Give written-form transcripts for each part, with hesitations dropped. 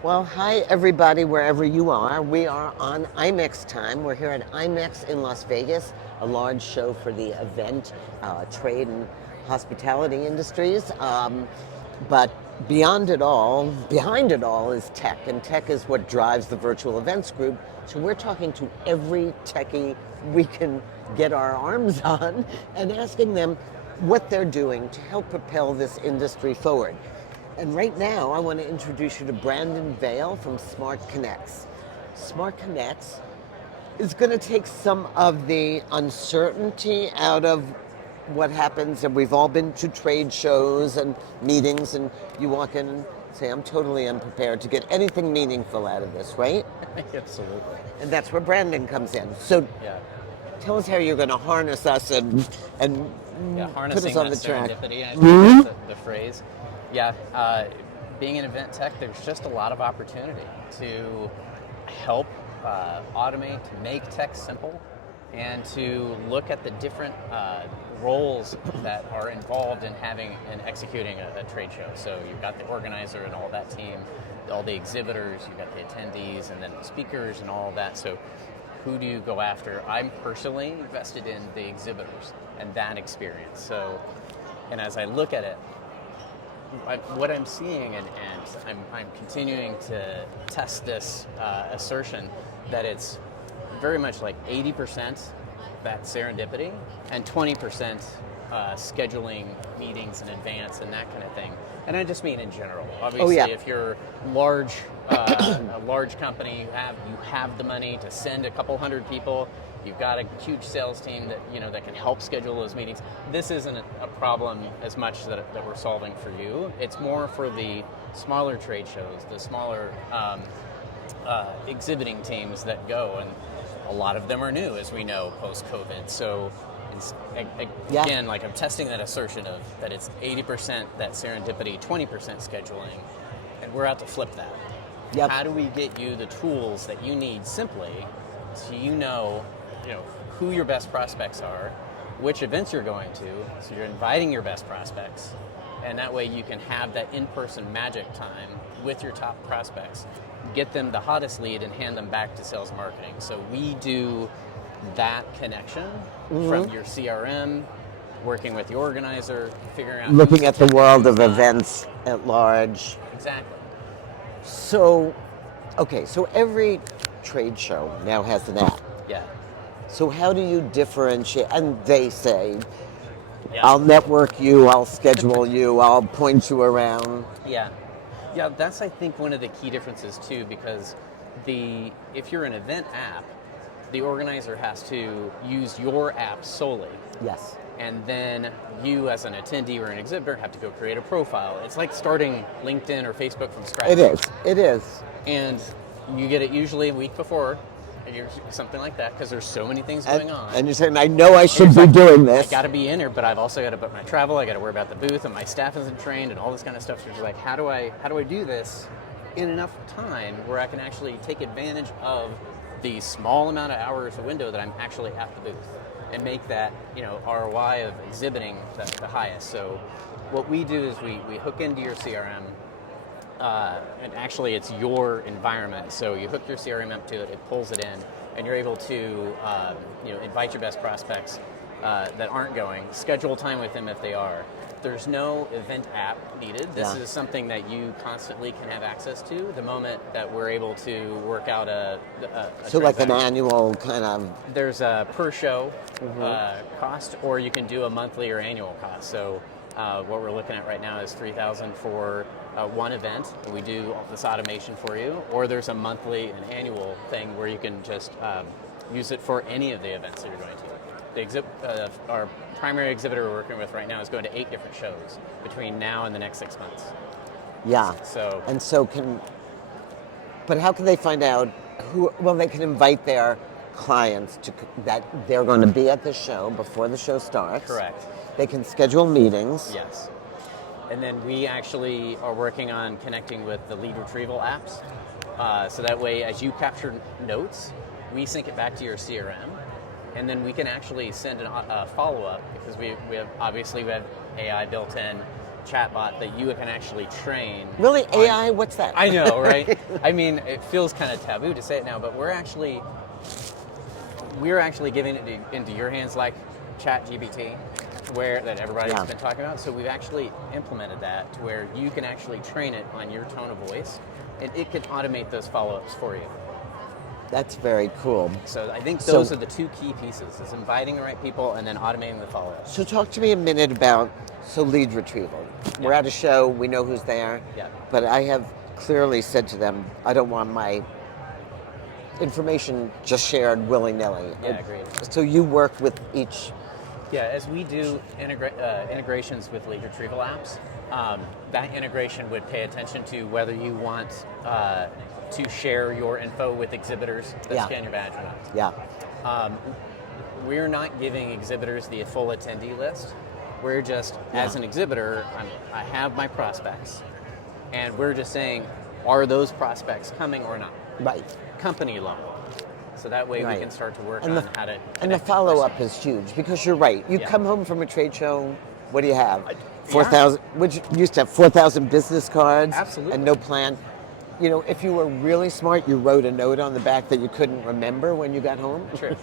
Well, hi everybody, wherever you are. We are on IMEX time. We're here at IMEX in Las Vegas, a large show for the event, trade, and hospitality industries. But beyond it all, behind it all is tech, and tech is what drives the virtual events group. So we're talking to every techie we can get our arms on and asking them what they're doing to help propel this industry forward. And right now, I want to introduce you to Brandon Vail from SmartConnX. SmartConnX is going to take some of the uncertainty out of what happens, and we've all been to trade shows and meetings, and you walk in and say, I'm totally unprepared to get anything meaningful out of this, right? Absolutely. And that's where Brandon comes in. So Yeah. tell us how you're going to harness us and Yeah. put us Harnessing on that the track. serendipity, I think that's the phrase. Yeah. Being in event tech, there's just a lot of opportunity to help automate, make tech simple, and to look at the different roles that are involved in having and executing a trade show. So you've got the organizer and all that team, all the exhibitors, you've got the attendees, and then the speakers and all of that. So who do you go after? I'm personally invested in the exhibitors and that experience. So, and as I look at it, what I'm seeing, and I'm continuing to test this assertion that it's very much like 80% that serendipity and 20% scheduling meetings in advance and that kind of thing. And I just mean in general. Obviously, yeah. if you're large, a large company, you have the money to send a couple hundred people. You've got a huge sales team that can help schedule those meetings. This isn't a problem as much that we're solving for you. It's more for the smaller trade shows, the smaller exhibiting teams that go, and a lot of them are new, as we know, post-COVID. So again, like I'm testing that assertion of that it's 80% that serendipity, 20% scheduling, and we're out to flip that. Yep. How do we get you the tools that you need simply so you know who your best prospects are, which events you're going to, so you're inviting your best prospects, and that way you can have that in-person magic time with your top prospects, get them the hottest lead and hand them back to sales marketing. So we do that connection from your CRM, working with the organizer, figuring out Looking at the world of not. events at large. Exactly. So, okay, so every trade show now has an app. Yeah. So how do you differentiate? And they say, Yeah. I'll network you, I'll schedule you, I'll point you around. Yeah. Yeah, that's I think one of the key differences too, because if you're an event app, the organizer has to use your app solely. Yes. And then you as an attendee or an exhibitor have to go create a profile. It's like starting LinkedIn or Facebook from scratch. It is. And you get it usually a week before, something like that, because there's so many things going on. And you're saying, I know I should be doing this. I got to be in here, but I've also got to book my travel. I got to worry about the booth, and my staff isn't trained, and all this kind of stuff. So it's like, how do I do this in enough time where I can actually take advantage of the small amount of hours a window that I'm actually at the booth, and make that ROI of exhibiting the highest. So what we do is we hook into your CRM. And actually, it's your environment. So you hook your CRM up to it, it pulls it in, and you're able to invite your best prospects that aren't going, schedule time with them if they are. There's no event app needed. This is something that you constantly can have access to the moment that we're able to work out a so like an annual kind of... There's a per show cost, or you can do a monthly or annual cost. So what we're looking at right now is $3,000 for one event. We do this automation for you, or there's a monthly and annual thing where you can just use it for any of the events that you're going to. Our primary exhibitor we're working with right now is going to 8 different shows between now and the next 6 months. Yeah. But how can they find out who? Well, they can invite their clients that they're going to be at the show before the show starts. Correct. They can schedule meetings. Yes. And then we actually are working on connecting with the lead retrieval apps. So that way, as you capture notes, we sync it back to your CRM. And then we can actually send a follow-up, because we have AI built in chatbot that you can actually train. Really, on- AI? What's that? I know, right? I mean, it feels kind of taboo to say it now, but we're actually giving it into your hands like ChatGPT, where that everybody's Yeah. been talking about. So we've actually implemented that to where you can actually train it on your tone of voice, and it can automate those follow-ups for you. That's very cool. So I think So- those are the two key pieces: is inviting the right people and then automating the follow-ups. So talk to me a minute about lead retrieval. We're at a show, we know who's there, Yeah. but I have clearly said to them, I don't want my information just shared willy-nilly. Yeah, agreed. So you work with each. Yeah, as we do integrations with lead retrieval apps, that integration would pay attention to whether you want to share your info with exhibitors that Yeah. scan your badge or not. Yeah. We're not giving exhibitors the full attendee list. We're just, as an exhibitor, I have my prospects, and we're just saying, are those prospects coming or not? Right. Company level. So that way Right. we can start to work And on the- how to And the connect with follow-up person. is huge because you're right. You Yeah. come home from a trade show, what do you have? Yeah. 4,000, which used to have 4,000 business cards Absolutely. and no plan. You know, if you were really smart, you wrote a note on the back that you couldn't remember when you got home. True.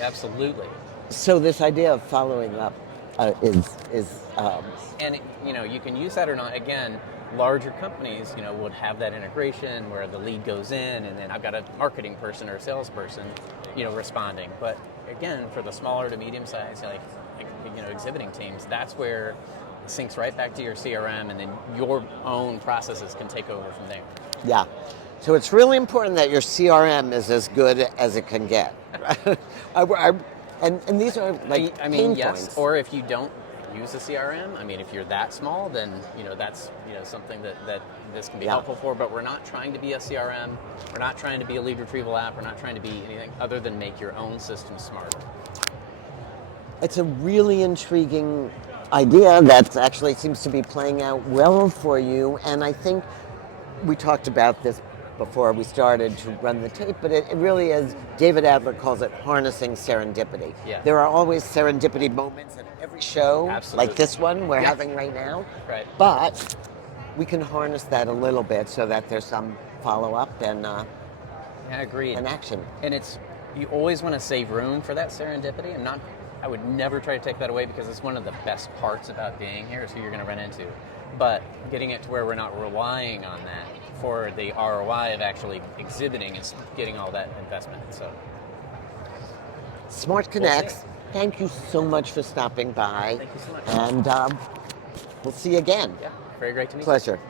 Absolutely. So this idea of following up is And you can use that or not. Again, larger companies, would have that integration where the lead goes in, and then I've got a marketing person or a salesperson, responding. But again, for the smaller to medium size, like exhibiting teams, that's where it syncs right back to your CRM, and then your own processes can take over from there. yeah. So it's really important that your CRM is as good as it can get. And these are like pain yes. points. Or if you don't use a CRM, if you're that small, then that's something that this can be Yeah. helpful for. But we're not trying to be a CRM. We're not trying to be a lead retrieval app. We're not trying to be anything other than make your own system smarter. It's a really intriguing idea that actually seems to be playing out well for you. And I think we talked about this before we started to run the tape, but it really is, David Adler calls it harnessing serendipity. Yeah. There are always serendipity moments at every show, Absolutely. like this one we're Yeah. having right now. Right. But we can harness that a little bit so that there's some follow-up and I agree. action. And you always want to save room for that serendipity, and I would never try to take that away because it's one of the best parts about being here is who you're going to run into. But getting it to where we're not relying on that for the ROI of actually exhibiting and getting all that investment. So, SmartConnX, thank you so much for stopping by. Thank you so much. And we'll see you again. yeah, very great to meet you. Pleasure.